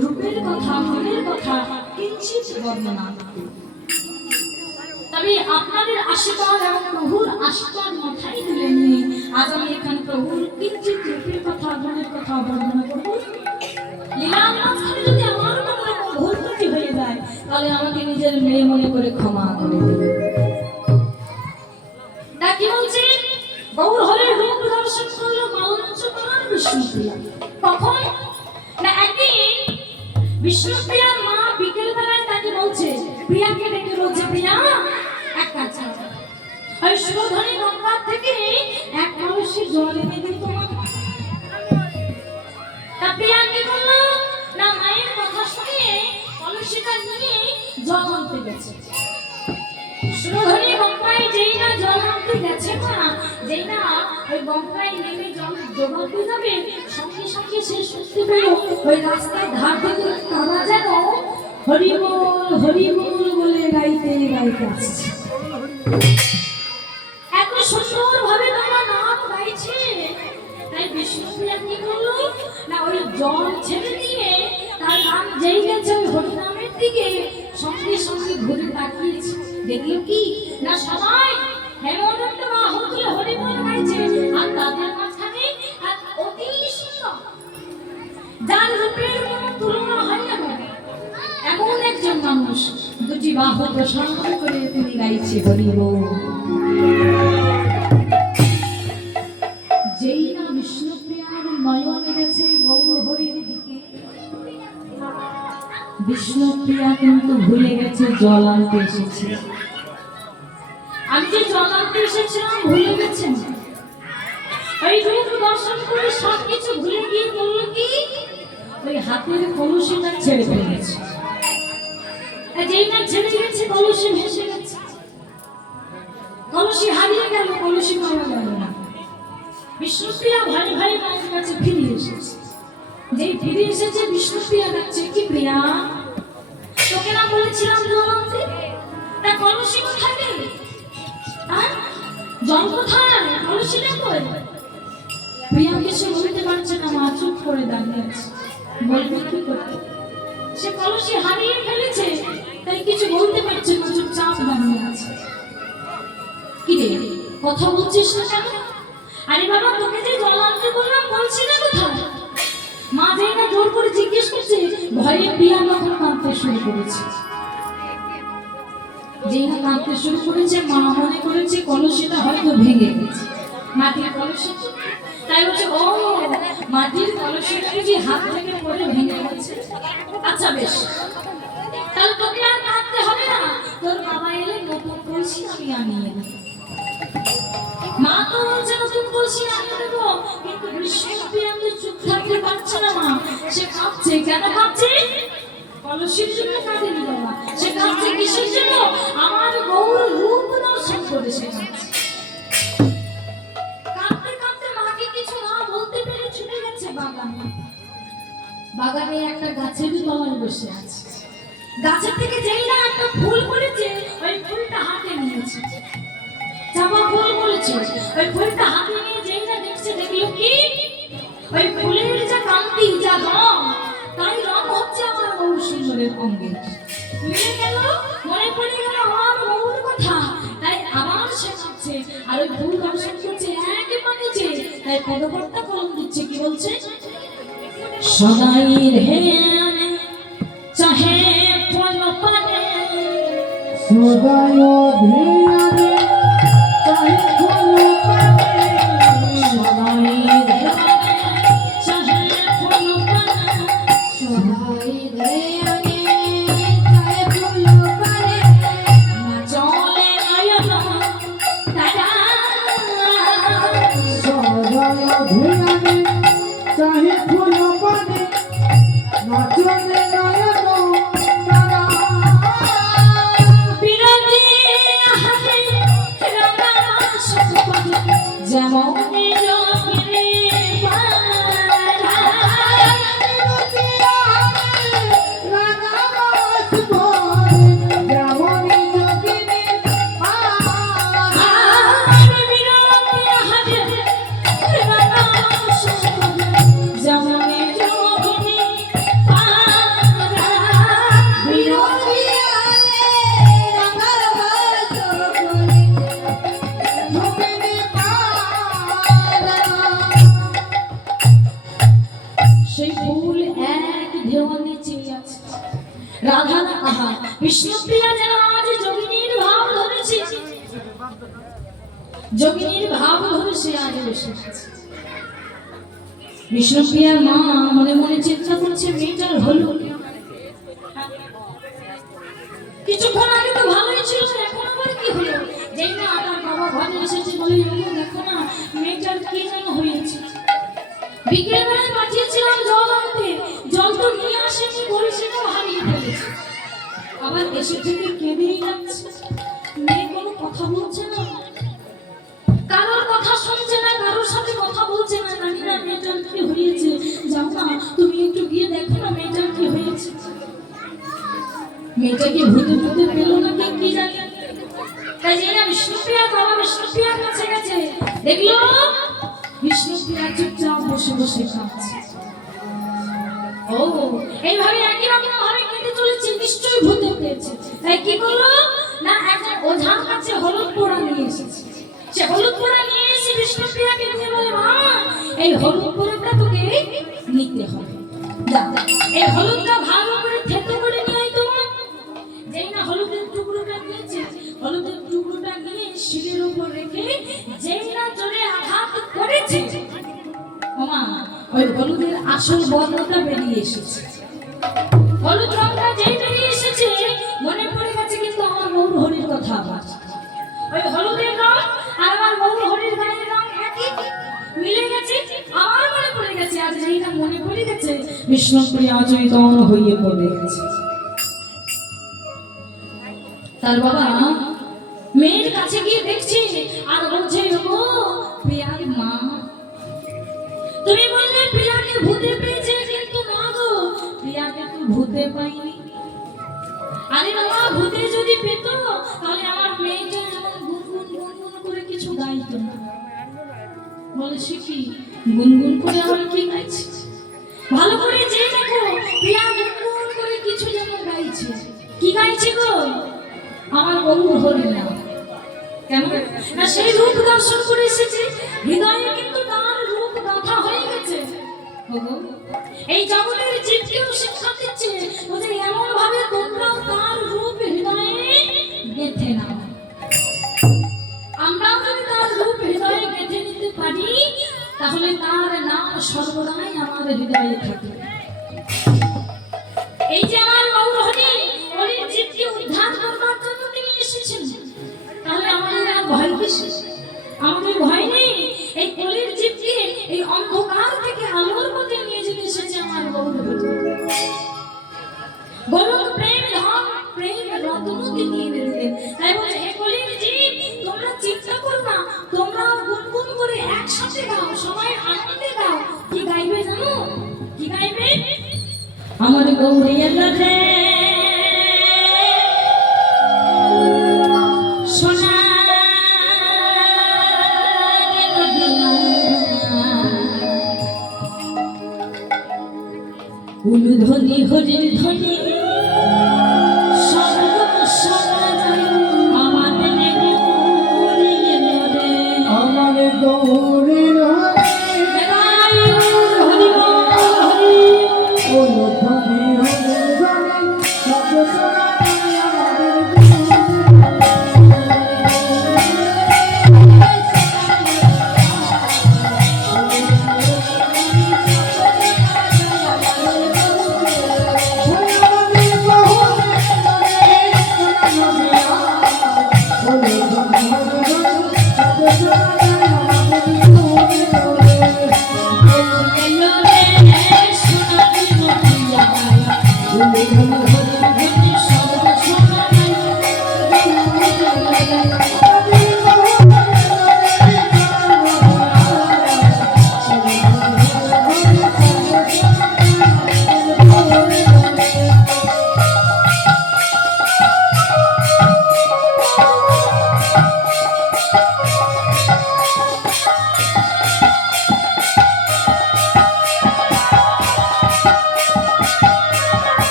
রূপের কথা, মনের কথা কিঞ্চিত বর্ণনা। তবে আপনাদের আশীর্বাদ এবং প্রভুর আশীর্বাদ মাথায় তুলে নিয়ে আজ আমি এখানে প্রভুর কিঞ্চিত রূপের কথা, মনের কথা বর্ণনা করব। লীলার মাঝখানে যদি আমার কোনো রকম ভুল ত্রুটি হয়ে যায় তাহলে আমাকে নিজের মেয়ে মনে করে ক্ষমা করে দেবে। তা কি বলছে? গৌর হরে রূপ দর্শন করলো মালঞ্চ করার বিষ্ণুপ্রিয়া। কখন না একদিন বিষ্ণুপ্রিয়ার মা বিকেল বেলায় তাকে বলছে, প্রিয়াকে ডেকে বলছে, প্রিয়া এক কাজ করো, ওই সুরধনী গঙ্গার থেকে এক কলসি জল এনে দিই তোমার। তা প্রিয়া কি করলো না মায়ের কথা শুনে কলসিটা নিয়ে জল আনতে গেছে। সুরধনী গঙ্গায় যেই না জল আনতে গেছে না, যেই না ওই গঙ্গায় নেমে জল জোগাতে যাবে, সঙ্গে সঙ্গে সে শুনতে পেল ওই রাস্তায় ধার থেকে কারা যেন হরিবোল হরিবোল বলে গাইতে গাইতে আসছে। এত সুন্দর ভাবে তারা নাম গাইছে। তাই বিষ্ণুপ্রিয়া কি করলো না ওই জল ছেড়ে দিয়ে তার নাম যেই গেছে ওই হরিনামের দিকে, সঙ্গে সঙ্গে ঘুরে তাকিয়েছে। দেখলো কি না সবাই হেমদত্ত বা হতুলে হরিবোল গাইছে, আর তাদের মাঝখানে এক অতি সুন্দর যার রূপের কোনো তুলনা হয় না এমন একজন মানুষ দুটি বাহু প্রসারণ করে তিনি গাইছে হরিবোল। যেই না বিষ্ণুপ্রিয়ার নয়ন গেছে গৌর হরির দিকে, বিষ্ণুপ্রিয়া কিন্তু ভুলে গেছে জল আনতে এসেছে। আমি যে জল আনতে এসেছিলাম ভুলে গেছেন। ওই রূপ দর্শন করে সবকিছু ভুলে গিয়ে বলল কি ওই হাতের কলসিটা ছেড়ে ফেলেছে। যেই না ছেড়ে গেছে কলসি ভেসে গেছে, কলসি হারিয়ে গেল, কলসি পাওয়া গেল না। বিষ্ণুপ্রিয়া ভাই ভাই মায়ের কাছে ফিরে এসেছে। যেই ফিরে এসেছে বিষ্ণুপ্রিয়া ডাকছে, কি প্রিয়া তোকে না বলেছিলাম জল আনতে, তা কলসি কোথায় গেল? জল কোথায়? কলসিটা কই? প্রিয়া কিছু বলতে পারছে না, মা চুপ করে দাঁড়িয়ে আছে। বলবে কি করতে? সে কলসি হারিয়ে ফেলেছে, তাই কিছু বলতে পারছে না, চুপচাপ দাঁড়িয়ে আছে। কি রে কথা বলছিস না কেন? আরে বাবা তোকে যে জল আনতে বললাম বলছি না কোথায়? মা যেই না জোর করে জিজ্ঞেস করছে, ভয়ে প্রিয়া তখন কাঁদতে শুরু করেছে। যেই না কাঁদতে শুরু করেছে, মা মনে করেছে কলসিটা হয়তো ভেঙে গেছে, মাটির কলসি। তাই বলছে, ও মাটির কলসিটা যে হাত থেকে পড়ে ভেঙে গেছে। আচ্ছা বেশ, তাহলে তোকে আর কাঁদতে হবে না, তোর বাবা এলে নতুন কলসি আমি আনিয়ে দেব। মা তো বলছে নতুন কলসি আনিয়ে দেবো, কিন্তু বিষ্ণুপ্রিয়া তো চুপ থাকতে পারছে না। মা সে কাঁদছে। কেন কাঁদছে? কলসির জন্য কাঁদেনি বাবা, সে কাঁদছে কিসের জন্য? আমার গৌর রূপ দর্শন করে সে কাঁদছে। কাঁদতে কাঁদতে মাকে কিছু না বলতে পেরে ছুটে গেছে বাগানে। বাগানে একটা গাছের তলায় বসে আছে। গাছের থেকে যেই না একটা ফুল পড়েছে, ওই ফুলটা হাতে নিয়েছে। চাপা ফুল বলেছে, ওই ফুলটা হাতে নিয়ে যেই না দেখছে, দেখলো কি ওই ফুলের যা কান্তি, যা রং, তাই রং হচ্ছে আমার গৌর সুন্দরের অঙ্গে। মিলে গেল, মনে পড়ে গেল আমার গৌর কথা, তাই আবার সে কাঁদছে। আর ওই ফুল দর্শন করছে, এক পানিছে, তাই পদকর্তা কলম দিচ্ছে। কি বলছে? সদাই রে চাহে ফল পানে, সদাই ধ্যানে চাহে ফল পানে, সদাই রে চাহে ফল পানে, সদাই ধ্যানে চাহে ফল পানে, না চলে নয়ন তারা। সদাই ধ্যানে চাহে ফল পানে, না চলে নয়ন তারা। বিরতি হাতে ফুল এক ঢেউতে চেয়ে আছে। রাধা না আহা বিষ্ণুপ্রিয়া যেন আজ যোগিনীর ভাব ধরেছে, যোগিনীর ভাব ধরে সে আজ বসে আছে। বিষ্ণুপ্রিয়ার মা মনে মনে চিন্তা করছে মেয়েটার হলো কি? কিছুক্ষণ আগে তো ভালোই ছিল, এখন আবার কি হলো? যেই না আমার বাবা ঘরে এসেছে বলে দেখো না মেয়েটার কি যেন হয়েছে। বিকেল বেলায় পাঠিয়েছিলাম জল আনতে, জল তো নিয়ে আসেনি, বলে সেটাও হারিয়ে ফেলেছে। আবার এসে থেকে কেঁদেই যাচ্ছে, মেয়ে কোনো কথা বলছে না, কারোর কথা শুনছে না, কারোর সাথে কথা বলছে না। জানি না মেয়েটার কি হয়েছে, যাও না তুমি একটু গিয়ে দেখো না মেয়েটার কি হয়েছে। মেয়েটাকে ভূতে ভূতে পেল নাকি কি জানি। তাই যে না বিষ্ণুপ্রিয়ার বাবা বিষ্ণুপ্রিয়ার কাছে গেছে, দেখলো বিষ্ণুপ্রিয়া চুপচাপ বসে বসে খাচ্ছে। ও এইভাবে একই রকম ভাবে কেটে চলেছে, নিশ্চয়ই ভূতে পেয়েছে। তাই কি করলো না একটা ওঝার কাছে হলুদ পোড়া নিয়ে এসেছে। সে হলুদ পোড়া নিয়ে এসে বিষ্ণুপ্রিয়াকে দিয়ে বলে মা এই হলুদ পোড়াটা তোকে নিতে হবে, যা এই হলুদটা ভালো করে থেতো করে নিয়ে আয় তোমার। যেই না হলুদের টুকরোটা নিয়েছে, হলুদের টুকরোটা নিয়ে শিলের উপর রেখে যেই না জোরে আঘাত করেছে, ওমা ওই হলুদের আসল বর্ণটা বেরিয়ে এসেছে। হলুদ রংটা যেই বেরিয়ে এসেছে মনে পড়ে গেছে কিন্তু আমার গৌর হরির কথা। আবার ওই হলুদের রং আর আমার গৌর হরির গায়ের রং একই মিলে গেছে। আমার মনে পড়ে গেছে, আর যেই না মনে পড়ে গেছে বিষ্ণুপ্রিয়া অচৈতন্য হয়ে পড়ে গেছে। তার বাবা মেয়ের কাছে গিয়ে দেখছে আর বলছে ও প্রিয়ার মা, তুমি বললে প্রিয়াকে ভূতে পেয়েছে, কিন্তু না গো প্রিয়াকে তো ভূতে পাইনি। আরে বাবা ভূতে যদি পেত তাহলে আমার মেয়েটা এমন গুনগুন গুনগুন করে কিছু গাইতো না। বলে সে কি গুনগুন করে আমার কি গাইছে? ভালো করে যে দেখো প্রিয়া গুনগুন করে কিছু যেন গাইছে। কি গাইছে গো? আমার গৌর হরি নাম। কেন না সেই রূপ দর্শন করে এসেছে, হৃদয়ে কিন্তু তার রূপ গাঁথা হয়ে গেছে। এই জগতের জীবকেও শিক্ষা দিচ্ছে যে এমন ভাবে তোমরাও তার রূপ হৃদয়ে গেঁথে নাও। আমরাও যদি তার রূপ হৃদয়ে গেঁথে নিতে পারি তাহলে তার নাম সর্বদাই আমাদের হৃদয়ে থাকে। এই যে আমার গৌর হরি, হরির জীবকে উদ্ধার করবার জন্য তিনি এসেছেন, তাহলে আমাদের আর ভয় কিসের? আমাদের ভয় নেই। এই কলির জীবকে এই অন্ধকার থেকে আলোর পথে নিয়ে যেতে এসেছে আমার গৌর হরি। গৌর প্রেম ধন প্রেম রত্ন দিয়ে দিলেন। তাই বলছে হে কলির জীব তোমরা চিন্তা করো না, তোমরাও গুনগুন করে একসাথে গাও, সবাই আনন্দে গাও। কি গাইবে জানো? কি গাইবে? আমার গৌরী এলো রে সোনা উলুধ্বনি হরির ধ্বনি আমার গৌরীর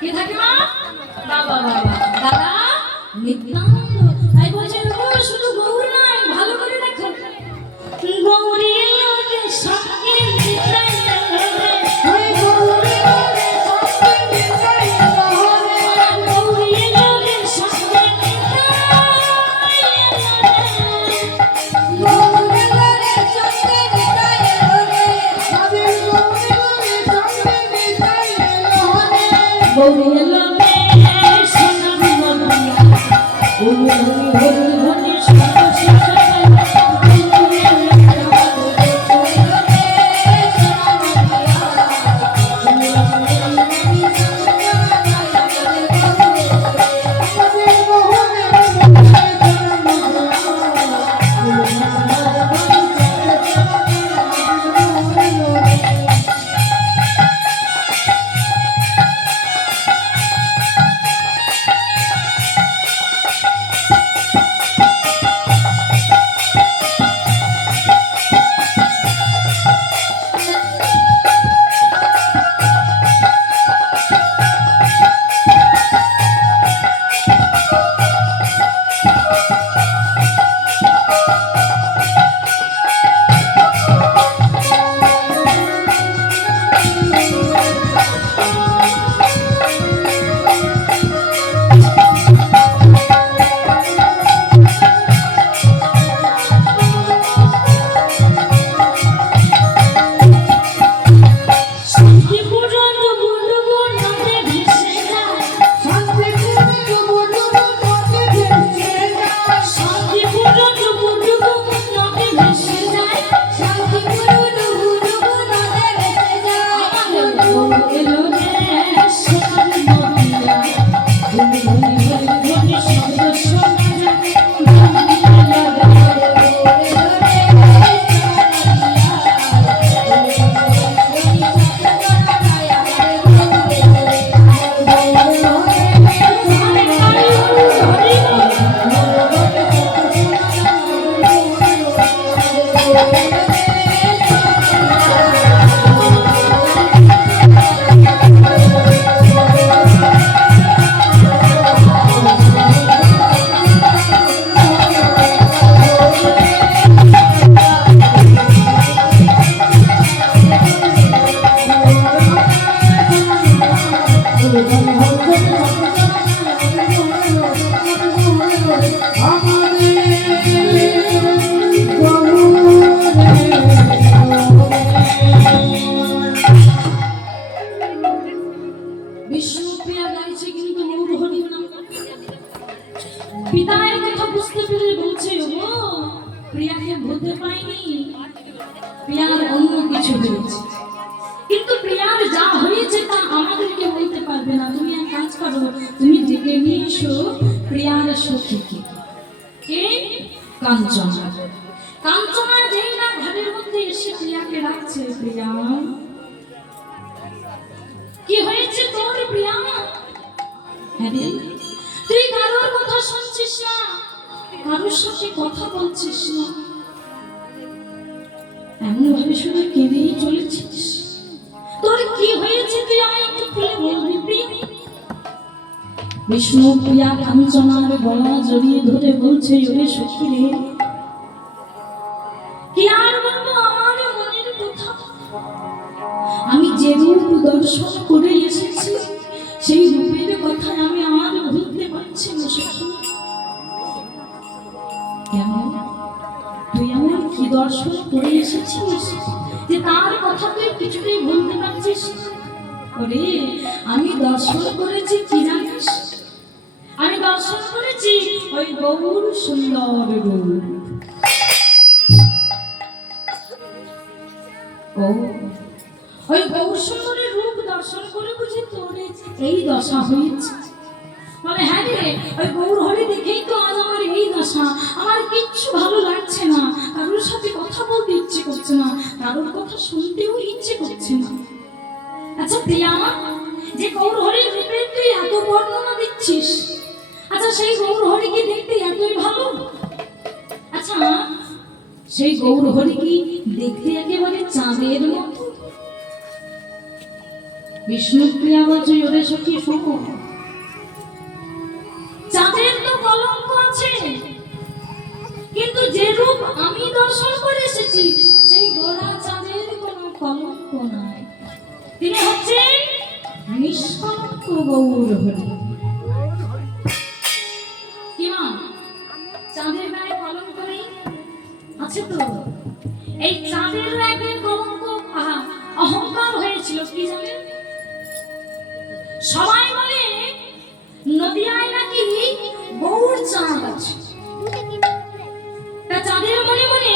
কে থাকে মা? বাবা বাবা দাদা নিত্যানন্দ। তাই বলছে ও শুধু গৌর নয়, ভালো করে দেখো, গৌরী লোকে সঙ্গে নিত্যানন্দ। পিতার কথা বুঝতে পেরে বলছে ও প্রিয়াকে বলতে পাইনি, প্রিয়ার অন্য কিছু হয়েছে, কিন্তু প্রিয়ার যা হয়েছে তা আমাদেরকে বলতে পারবে না। তুমি এক কাজ করো, তুমি ডেকে নিয়ে এসো প্রিয়ার সখীকে, কে? কাঞ্চনা। কাঞ্চনা যেই না ঘরের মধ্যে এসে প্রিয়াকে রাখছে, প্রিয়া কি হয়েছে তোর প্রিয়া? হ্যাঁ তুই কারোর কথা শুনছিস না, কারোর সাথে কথা বলছিস না, এমন ভাবে শুনে কেঁদেই চলেছিস। তোর কি হয়েছে তুই আমায় একটু খুলে বলবি প্রিয়া? বিষ্ণু প্রিয়া কাঞ্চনার গলা জড়িয়ে ধরে বলছে, ওরে সখী রে, কি আর বলবো আমার মনের কথা। আমি যে রূপ দর্শন করে এসেছি সেই রূপের কথা আমি আর ভুলতে পারছি না সখী। কেমন তুই আমার কি দর্শন করে এসেছিস যে তার কথা তুই কিছুতেই বলতে পারছিস? ওরে আমি দর্শন করেছি কি জানিস? আমি দর্শন করেছি ওই গৌর সুন্দর রূপ। ও ওই গৌর সুন্দরের রূপ দর্শন করে বুঝি তোর এই দশা হয়েছে? বলে হ্যাঁ রে, ওই গৌর হরি দেখেই তো আজ আমার এই দশা। আমার কিচ্ছু ভালো লাগছে না, কারোর সাথে কথা বলতে ইচ্ছে করছে না, কারোর কথা শুনতেও ইচ্ছে করছে না। আচ্ছা প্রিয়া, যে গৌর হরির রূপের তুই এত বর্ণনা দিচ্ছিস, আচ্ছা সেই গৌর হরি কি দেখতে এতই ভালো? আচ্ছা সেই গৌর হরি কি দেখতে একেবারে চাঁদের মতো? বিষ্ণুপ্রিয়া বলছে ওরে সখী শোনো, চাঁদের তো কলঙ্ক আছে, কিন্তু যে রূপ আমি দর্শন করে এসেছি সেই গোরা চাঁদের কোনো কলঙ্ক নাই। তিনি হচ্ছেন নিষ্কলঙ্ক গৌর হরি। কি মা, চাঁদের গায়ে কলঙ্ক নেই? আছে তো। এই চাঁদের গায়ে কলঙ্ক অহংকার হয়েছিল কি জানেন? সবাই বলে নদিয়ায় নাকি গৌর চাঁদ আছে। তা চাঁদের মনে মনে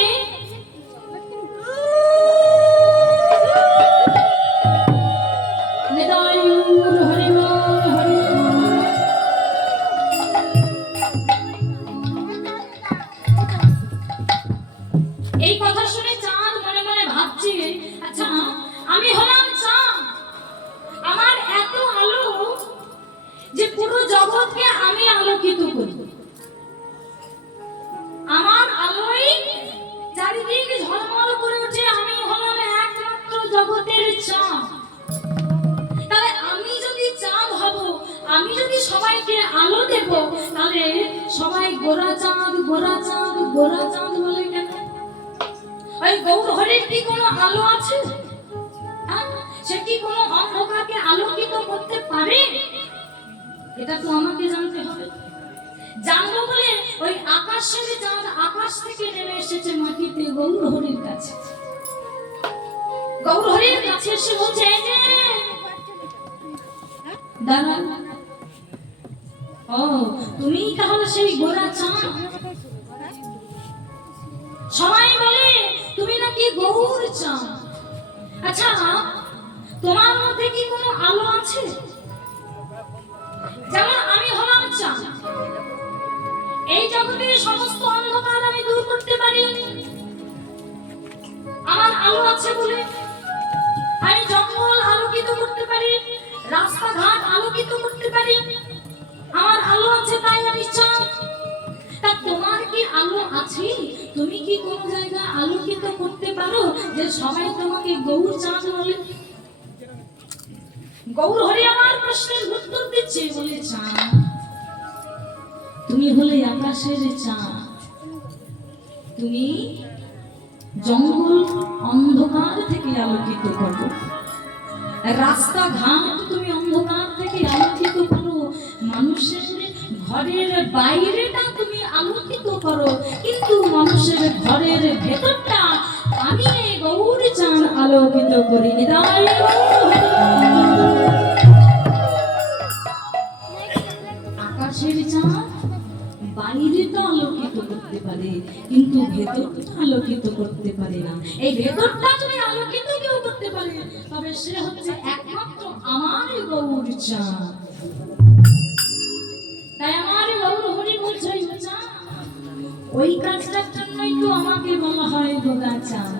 এই কথা শুনে চাঁদ মনে মনে ভাবছে, আচ্ছা আমি হলাম চাঁদ, আমার এত আলো যে পুরো জগৎকে আমি আলোকিত করি, আমার আলোয় চারিদিক ঝলমল করে ওঠে, আমি হলাম একমাত্র জগতের চাঁদ। তাহলে আমি যদি চাঁদ হব, আমি যদি সবাইকে আলো দেব, তাহলে সবাই গোরা চাঁদ গোরা চাঁদ গোরা চাঁদ বলে কেন? ওই গৌর হরির কি কোনো আলো আছে? সে কি কোনো অন্ধকারকে আলোকিত করতে পারে? এটা তো আমাকে জানতে হবে। জানবো বলে ওই আকাশের চাঁদ আকাশ থেকে নেমে এসেছে মাটিতে গৌর হরির কাছে। গৌর হরির কাছে এসে বলছে, দাদা ও তুমি তাহলে সেই গোরা চাঁদ? সবাই বলে তুমি নাকি গৌর চাঁদ। আচ্ছা তোমার মধ্যে কি কোনো আলো আছে? যেমন আমি হলাম চাঁদ, এই জগতের সমস্ত অন্ধকার আমি দূর করতে পারি, আমার আলো আছে বলে। আমি জঙ্গল আলোকিত করতে পারি, রাস্তাঘাট আলোকিত করতে পারি, আমার আলো আছে তাই আমি চাঁদ। তা তোমার কি আলো আছে? তুমি কি কোন জায়গা আলোকিত করতে পারো যে সবাই তোমাকে গৌর চাঁদ বলে? গৌর হরি আমার প্রশ্নের উত্তর দিচ্ছে, বলে চাঁদ তুমি হলে আকাশের চাঁদ, তুমি জঙ্গল অন্ধকার থেকে আলোকিত করো, রাস্তাঘাট তুমি অন্ধকার থেকে আলোকিত করো, মানুষের ঘরের বাইরেটা তুমি আলোকিত করো, কিন্তু মানুষের ঘরের ভেতরটা আমি গৌর চাঁদ আলোকিত করি। আকাশের চাঁদ বাইরেটা আলোকিত করতে পারে, কিন্তু ভেতরটা আলোকিত করতে পারে না। এই ভেতরটা যদি আলোকিত কেউ করতে পারে, তবে সে হচ্ছে একমাত্র আমার গৌর চাঁদ। তাই আমার গৌর হরি বলছে, ওই কাজটার জন্যই তো আমাকে বলা হয় গোরা চাঁদ।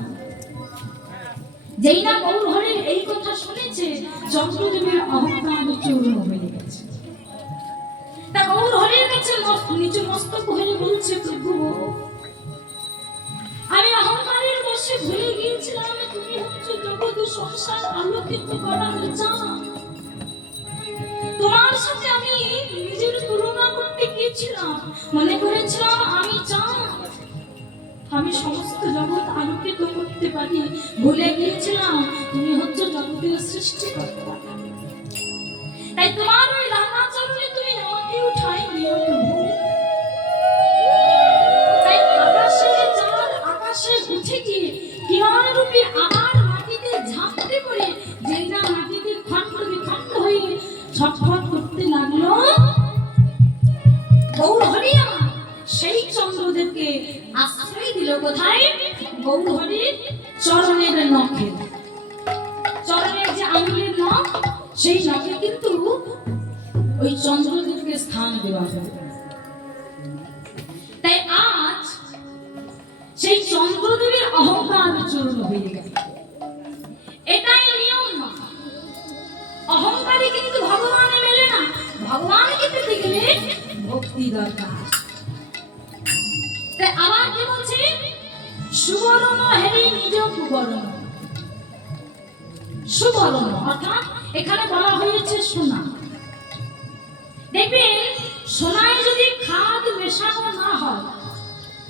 যেই না গৌর হরির এই কথা শুনেছে, চন্দ্রদেবের অহংকার চূর্ণ হয়ে গেছে। তা গৌর হরির কাছে নিচে মস্তক হয়ে বলছে, প্রভু আমি অহংকারের বশে ভুলে গিয়েছিলাম তুমি হচ্ছে জগৎ সংসার আলোকিত করার চাঁদ। তোমার সাথে আমি নিজের তুলনা করতে গিয়েছিলাম, মনে করেছিলাম আমি চাঁদ, আমি সমস্ত জগৎ আলোকিত করতে পারি, ভুলে গিয়েছিলাম তুমি হচ্ছে জগতের সৃষ্টিকর্তা। তাই তোমার ওই রাঙা চরণে তুমি আমাকে উঠাই নিও প্রভু। তাই আকাশের চাঁদ আকাশে উঠে গিয়ে কিরণ রূপে আবার মাটিতে ঝাঁপতে পড়ে, যেই না মাটিতে খণ্ড বিখণ্ড হয়ে ছটফট করতে লাগলো, গৌর হরি আমার সেই চন্দ্রদেবকে আশ্রয় দিল কোথায়? গৌর হরির চরণের নখে। চরণের যে আঙুলের নখ, সেই নখে কিন্তু ওই চন্দ্রদেবকে স্থান দেওয়া হবে। তাই আজ সেই চন্দ্রদেবের অহংকার চূর্ণ হয়ে গেছে। এটাই নিয়ম না। অহংকারী কিন্তু ভগবানে মেলে না। ভগবানকে পেতে গেলে ভক্তি দরকার। তাই আবার কি বলছে? সুবর্ণ হেরি নিজ কুবর্ণ। সুবর্ণ অর্থাৎ এখানে বলা হয়েছে সোনা। দেখবেন সোনায় যদি খাদ মেশানো না হয়,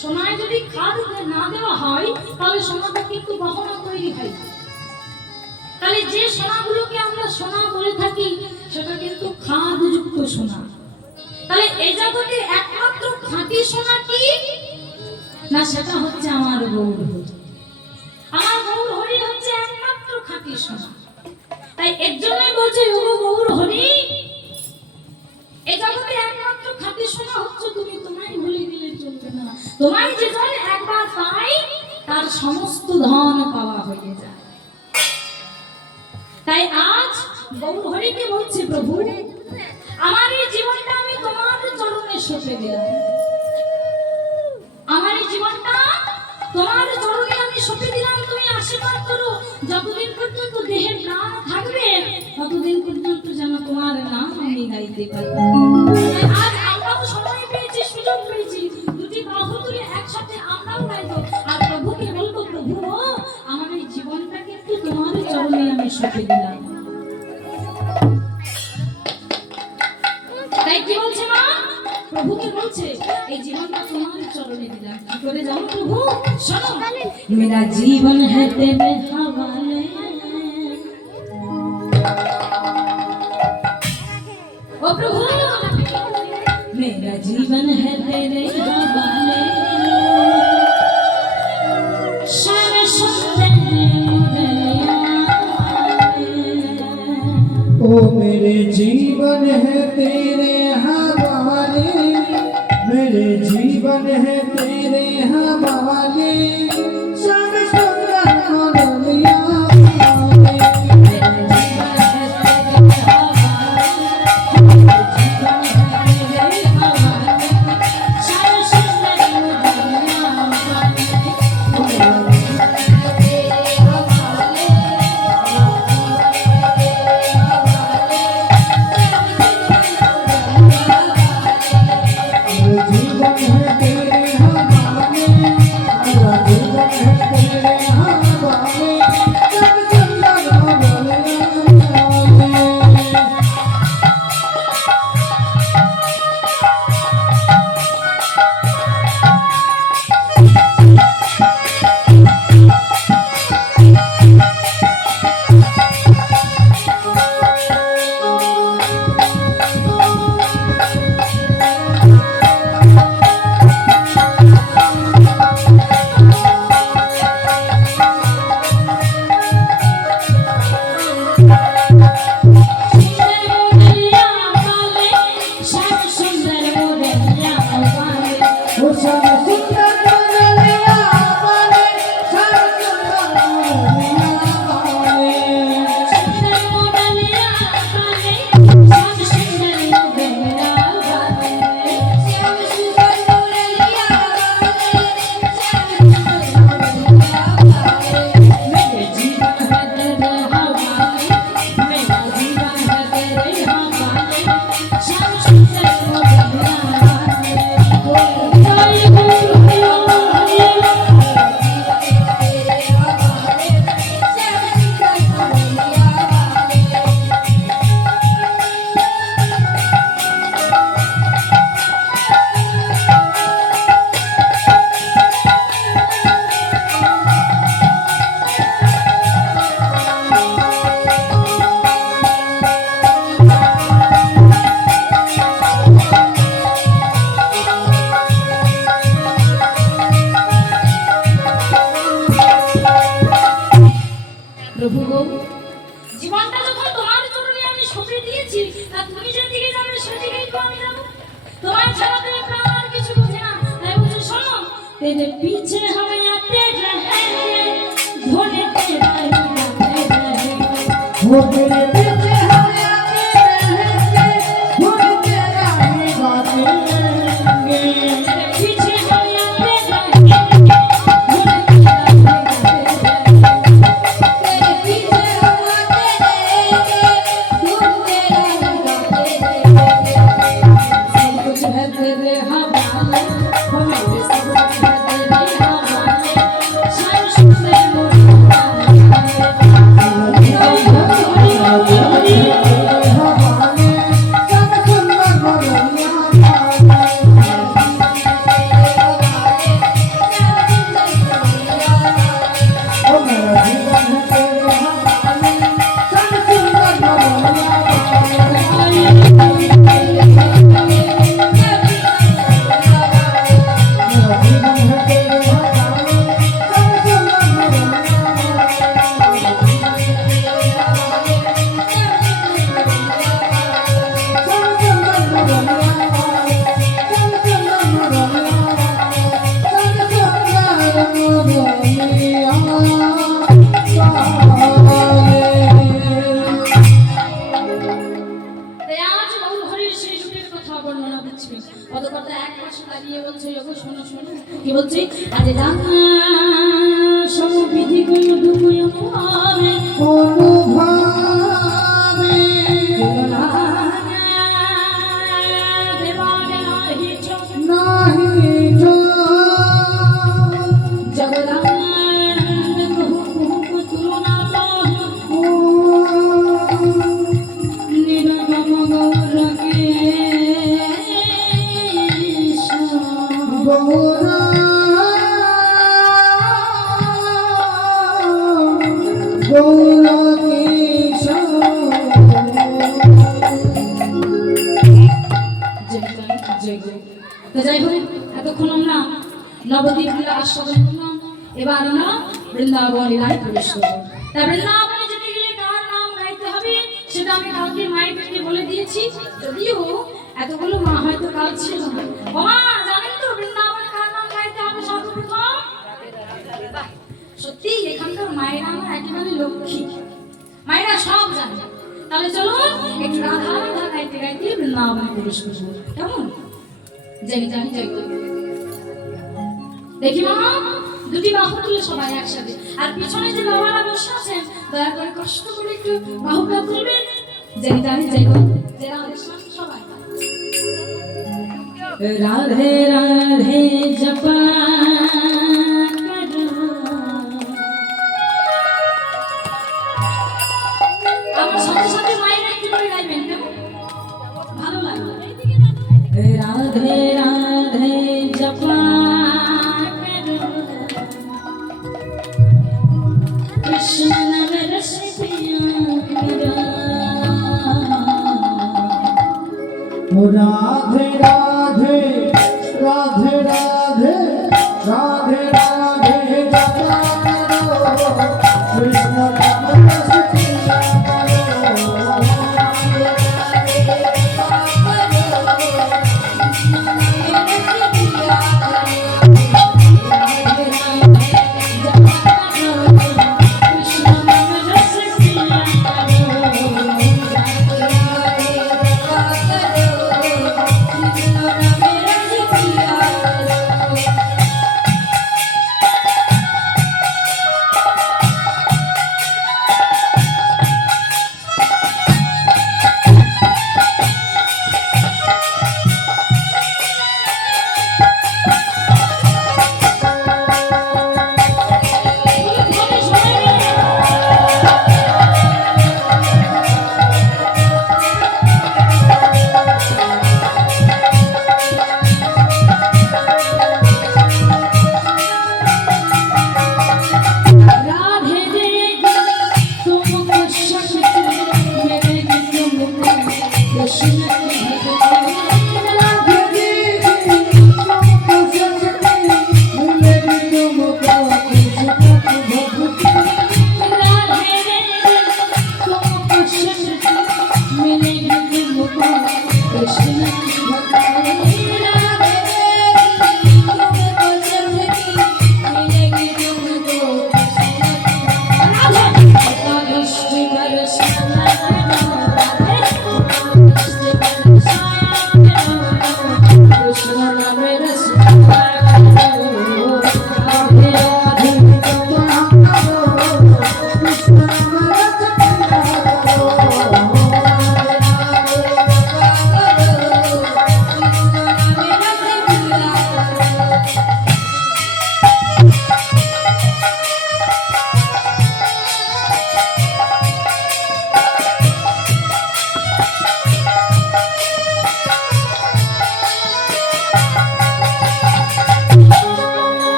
সোনায় যদি খাদ না দেওয়া হয়, তাহলে সোনাটা কিন্তু কখনো তৈরি হয় না। তাহলে যে সোনাগুলোকে আমরা সোনা বলে থাকি সেটা কিন্তু খাদযুক্ত সোনা। তাহলে এই জগতে একমাত্র খাঁটি সোনা কি না, সেটা হচ্ছে আমার গৌর হরি। আমার গৌর হরি হচ্ছে একমাত্র খাঁটি সোনা। তাই এর জন্যই বলছে ও গৌর হরি, এই জগতে একমাত্র খাঁটি সোনা হচ্ছে তুমি। তোমায় ভুলে দিলে চলবে না। তোমায় যে জন একবার পায় তার সমস্ত ধন পাওয়া হয়ে যায়। তাই আজ গৌর হরিকে বলছে প্রভু, আমার এই জীবনটা আমি তোমার চরণে সঁপে দিলাম। আমার এই জীবনটা তোমার চরণে আমি সঁপে দিলাম। তুমি আশীর্বাদ করো, যতদিন পর্যন্ত দেহে প্রাণ থাকবে ততদিন পর্যন্ত যেন তোমার নাম আমি গাইতে পারি। আজ আমরাও সময় পেয়েছি, সুযোগ পেয়েছি, দুটি বাহু তুলে একসাথে আমরাও গাইবো আর প্রভুকে বলবো, প্রভু আমার এই জীবনটাকে একটু তোমার চরণে আমি সঁপে দিলাম। তাই কি বলছে মা? প্রভুকে বলছে এই জীবনটা তোমার চরণে দিলাম। কি করে জানো প্রভু? শোনো, মেরা জীবন হ্যায় তেরে হাওয়ালে, ও প্রভু মেরা জীবন হ্যায় তেরে হাওয়ালে, শ্যাম সুন্দর মুরলিয়া। ओ मेरे जीवन है तेरे हवाले, मेरे जीवन है तेरे हवाले, श्याम सुंदर मुरलिया। প্রভু গো, জীবনটা যখন তোমার চরণে আমি সঁপে দিয়েছি, তা তুমি যেদিকে যাবে সেদিকেই তো আমি যাবো। তোমার ছাড়া তো প্রাণ আর কিছু বোঝে না। তাই বলছে শোনো, তেরে পিছে हम आते रहेंगे, धोने तेरा ही गाते रहेंगे। वो तेरे पीछे हम आते रहेंगे, धुन तेरा ही गाते रहेंगे। तेरे पीछे हम आते रहेंगे, धोने तेरा ही गाते रहेंगे। तेरे पीछे हम आते रहेंगे, धोने तेरा ही गाते रहेंगे। सब कुछ है तेरे हवाले, हमारे सब कुछ है तेरे हवाले, श्याम सुंदर मुरलिया। তাই আজ গৌরহরির সেই রূপের কথা বর্ণনা করছি। পদকর্তা এক পাশে দাঁড়িয়ে বলছে, ওগো শোনো শোনো, কি বলছি? আজ জানা সমবিধি গুলো দুময় অনুভাবে দেবাগে নাহি চোখ জগদানন্দ কুহু কুহু তুলনা নিরমম গৌরকে তো যাই হোক, এতক্ষণ আমরা নবদ্বীপ লীলা আস্বাদন করলাম, এবার আমরা বৃন্দাবন লীলায় প্রবেশ করবো। তা বৃন্দাবনে যেতে গেলে কার নাম গাইতে হবে সেটা আমি কালকে মায়েদেরকে বলে দিয়েছি, যদিও এতগুলো মা হয়তো কাল ছিল না। মা জানেন তো বৃন্দাবনে কার নাম গাইতে হবে সর্বপ্রথম? সত্যি এখানকার মায়েরা আমার একেবারে লক্ষ্মী, মায়েরা সব জানে। তাহলে চলুন একটু রাধা রাধা গাইতে গাইতে বৃন্দাবনে প্রবেশ করবো, কেমন? যাই যাই যাই দেখি মা, দুটি বাহু তুলে সবাই একসাথে, আর পিছনে যে বাবারা বসে আছেন দয়া করে কষ্ট করে একটু বাহুটা তুলবেন। যাই যাই যাই যে রাধে সবাই রাধে রাধে জপা আমার সাথে সাথে মায়েরা একটু করে গাইবেন, কেমন? ভালো লাগবে। রাধে রাধে জপা কৃষ্ণ নামে রস পিয়া রাধে রাধে রাধে রাধে রাধে রাধে জপা করো কৃষ্ণ নাম রস পিয়া রাধে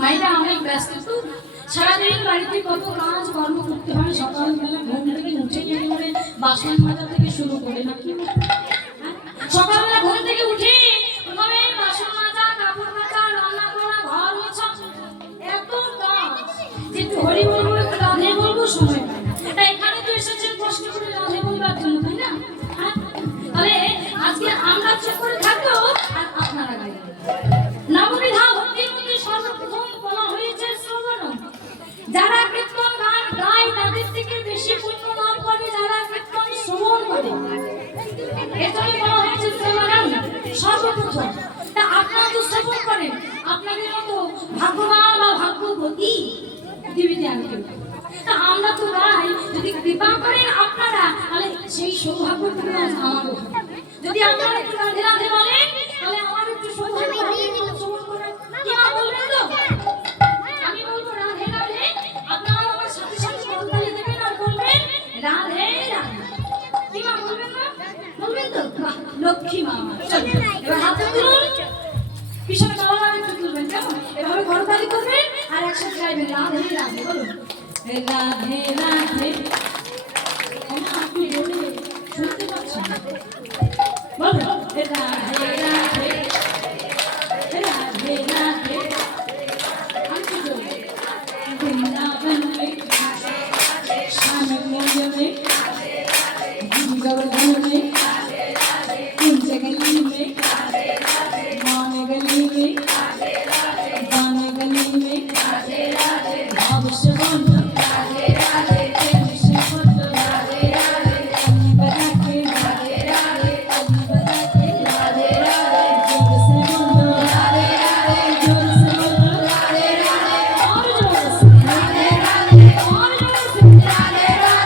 মায়েরা অনেক ব্যস্ত তো, সারাদিন বাড়িতে কত কাজ কর্ম করতে হয়, সকালবেলা ঘুম থেকে উঠে একেবারে বাসন মাজা থেকে শুরু করে নাকি সকালবেলা ঘুম থেকে উঠে প্রথমে বাসন মাজা, কাপড় কাচা, রান্না করা, ঘর মোছা, এত কাজ যে একটু হরি বলবো, একটু রাধে বলবো সময় পায় না। তাই এখানে তো এসেছেন কষ্ট করে রাধে বলবার জন্য, তাই না? হ্যাঁ? তাহলে আজকে আমরা চুপ করে থাকবো আর আপনারা গাইবেন। নববিধা ভক্তির মধ্যে সর্বপ্রথম বলা হয়েছে শ্রবণম। যারা কীর্তন গান গায় তাদের থেকে বেশি পুণ্য লাভ করে যারা কীর্তন শ্রবণ করে। এজন্য বলা হয়েছে শ্রবণম সর্বপ্রথম। তা আপনারা তো শ্রবণ করেন, আপনাদের মতো ভাগ্যবান বা ভাগ্যবতী পৃথিবীতে আর কেউ নেই। তা আমরা তো গাই, যদি কৃপা করেন আপনারা তাহলে সেই সৌভাগ্যটুকু আজ আমারও হবে। যদি আপনারা একটু রাধে রাধে বলেন তাহলে আমার একটু সৌভাগ্য হবে, শ্রবণ করার। কি মা বলবেন তো? আমি বলবো রাধে রাধে, আপনারা আমার সাথে সাথে করতালি দেবেন আর বলবেন রাধে রাধে। কি মা বলবেন না? বলবেন তো? বাহ, লক্ষ্মী মা আমার। চলুন এবার হাত তুলুন, পিছনে বাবা একটু তুলবেন, কেমন? এভাবে করতালি করবেন আর একসাথে গাইবেন রাধে রাধে। বলুন রাধে রাধে। আপনি বলে শুনতে পাচ্ছেন? বলুন রাধে রাধে राधे राधे। वृंदावन में, श्याम कुंज में, गोवर्धन में, कुंज गली में, मान गली में, गान गली में, भाव से बोलो प्रेम से बोलो अली बजा के अली बजा के जोर से बोलो जोर से बोलो और जोर से और जोर से और जोर से अली बजा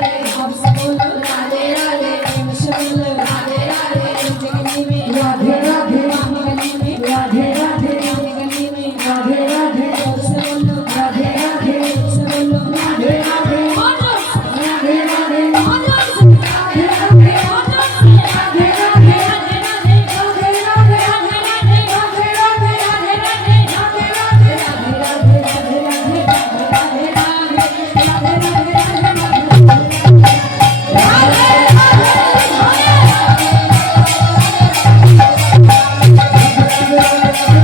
के भाव से बोलो प्रेम से बोलो जगनी में राधे राधे मान गली में राधे राधे गान गली में राधे राधे जोर से बोलो राधे राधे जोर से बोलो राधे राधे और जोर से राधे राधे और जोर से राधे राधे और जोर से राधे राधे राधे राधे राधे राधे राधे राधे राधे राधे राधे राधे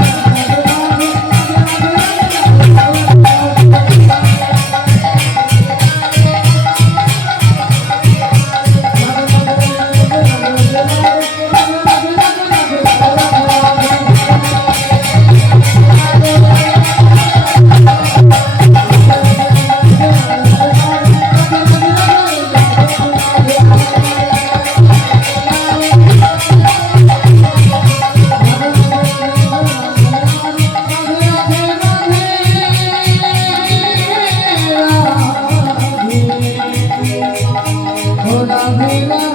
राधे राधे राधे राधे